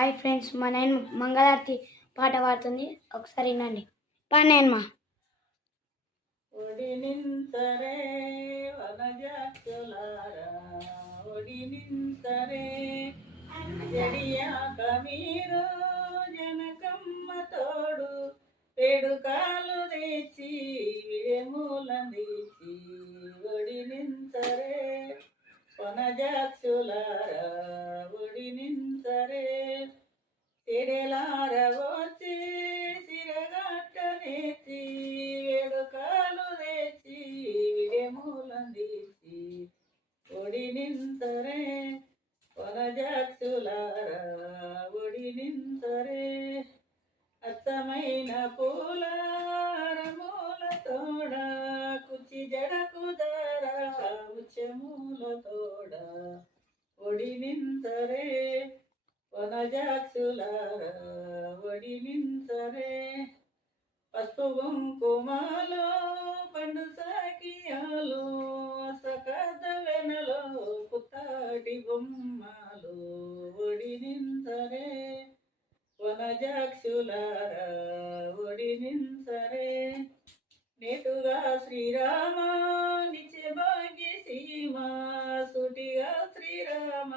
Hi friends, మా నేను మంగళారతి పాట పాడుతుంది, ఒకసారి వినండి. పానేనమ్మా. ఒడి నింతరే వనజాక్షులారా, ఒడి నింతరే జడియాక మీరు జనకమ్మ తోడు వేడుకాలు తెచ్చి విడెమూలందించి ఒడి నింతరే వనజాక్షులారా, ఒడి నింతరే తిరెలార వచ్చి సిరగట్టనేసి వేడుకాలు తెచ్చి విడెమూలందించి ఒడి నింతరే వనజాక్షులారా, ఒడి నింతరే అత్తమైన పూలారమూల తోడ కుచి జడకు దర ముచ్చమూల తోడ ఒడి నింతరే వనజాక్షులారా, ఒడి నింతరే పసుపు కుంకుమాలో పండు సాకియాలు సకద వెనలో పుత్తాటి బొమ్మలు ఒడి నింతరే వనజాక్షులారా, ఒడి నింతరే నేటుగా శ్రీరామ నిత్య భాగ్య సీమ సుటిగా శ్రీరామ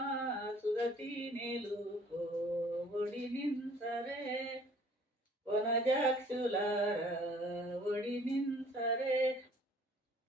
సురతి నేలుకో ఒడి నింతరే వనజాక్షులారా,